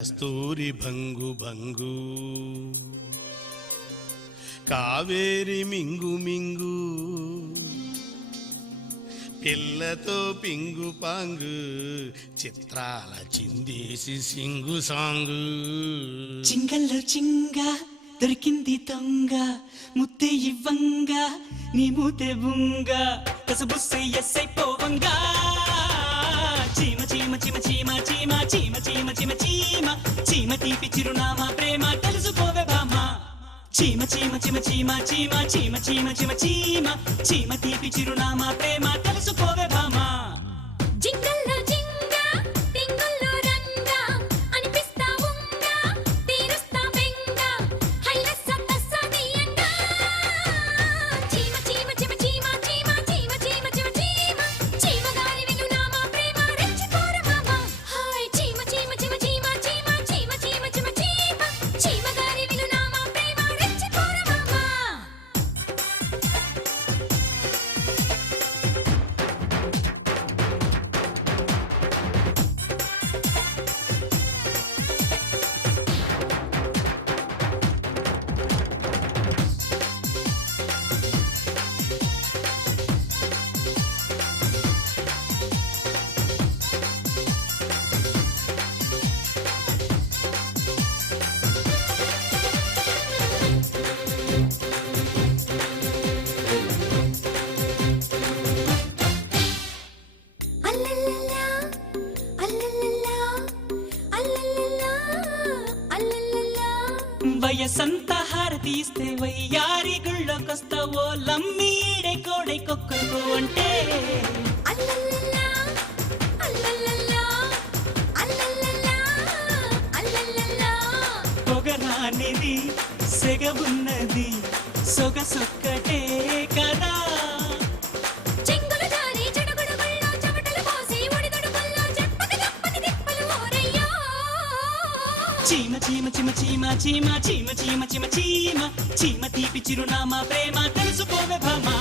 కస్తూరి భంగు భంగు కావేరి మింగు మింగు పిల్లతో పింగు పాంగు చిత్రాల చిందేసి సింగు సాంగు చింగల్లో చింగ దొరికింది దొంగ ముద్దే ఇవ్వంగ నీ మూతే బుంగ కసబుస్సై ఎస్సై పోవంగా చీమ చీమ చీమ చీమ చీమ చీమ చీమ చీమ చీమ చీమ తీపి చిరునామా ప్రేమ తెలుసుకోవే బామా చీమ చీమ చీమ చీమ చీమ చీమ చీమ చీమ చీమ చీమ తీపి చిరునామా ప్రేమ తెలుసుకోవే బామా జింగల్లో జింగ టింగుల్లో రంగ అనిపిస్తా ఉంగ తీరుస్తా బెంగ హైలెస్స తస్సదియంగ చీమ చీమ చీమ చీమ చీమ చీమ చీమ చీమ చీమ చీమ గారి వినునామా ప్రేమ రెచ్చిపోర మామ హాయ్ చీమ చీమ చీమ చీమ చీమ చీమ చీమ చీమ చీమ చీమ గారి వినునామా ప్రేమ రెచ్చిపోర మామ అల్లల్లల్లా అల్లల్లల్లా అల్లల్లల్లా అల్లల్లల్లా వయసంతా హారతీస్తే వయ్యారి గుళ్ళోకొస్తావో లమ్మీడే కోడై కొక్కరుకో అంటే అల్లల్లల్లా అల్లల్లల్లా అల్లల్లల్లా అల్లల్లల్లా పొగరానిది సెగవున్నది సొగసొక్కటే కదా చెంగుల జారి చెడుగుడుగుల్లో చెమటలు పోసి ఒడిదుడుకుల్లో చెప్పక తప్పని తిప్పలు ఓరయ్యో చీమ చీమ చీమ చీమ చీమ చీమ చీమ చీమ చీమ చీమ తీపి చిరునామా ప్రేమ తెలుసుకోవే భామా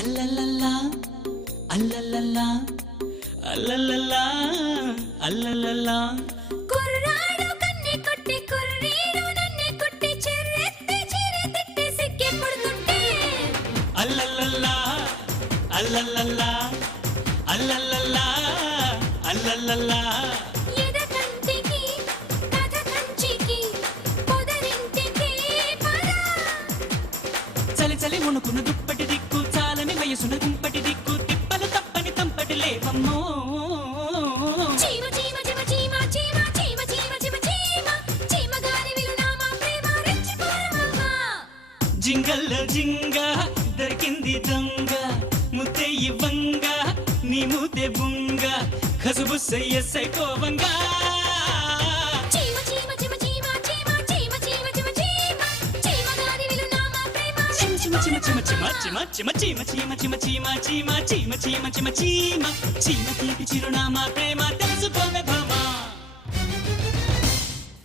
అల్లల్లల్లా అల్లల్లల్లా అల్లల్లల్లా అల్లల్లల్లా కుర్రాడు కన్నే కొట్టి కుర్రీడు నన్నే కొట్టి చెర్రెత్తి చిరెత్తి సిక్కి పడుతుంటే అల్లల్లల్లా అల్లల్లల్లా అల్లల్లల్లా అల్లల్లల్లా ఎద కంటికి కథ కంచికి పొదరింటికి పద చలి చలి మునుకున్న దుప్పటి దిక్కు చాలని వయసున గుంపటి దిక్కు తిప్పలు తప్పని తంపటి లేవమ్మో చీమ చీమ చీమ చీమ చీమ చీమ చీమ చీమ చీమ చీమ గారి విలునామా ప్రేమ రెచ్చిపోరమామా జింగల్లో జింగ దొరికింది దొంగ ముద్దే ఇవ్వంగ నీ మూతే బుంగ కసుబుస్సై ఎస్సై కోవంగా చీమ చీమ చీమ చీమ చీమ చీమ చీమ చీమ చీమ చీమ గారి విలునామా ప్రేమ చిమ చిమ చిమ చిమ చిమ చిమ చిమ చిమ చిమ చిమ చిమ చిమ చిమ చిమ చిమ చిమ చిమ చీమ తీపి చిరునామా ప్రేమ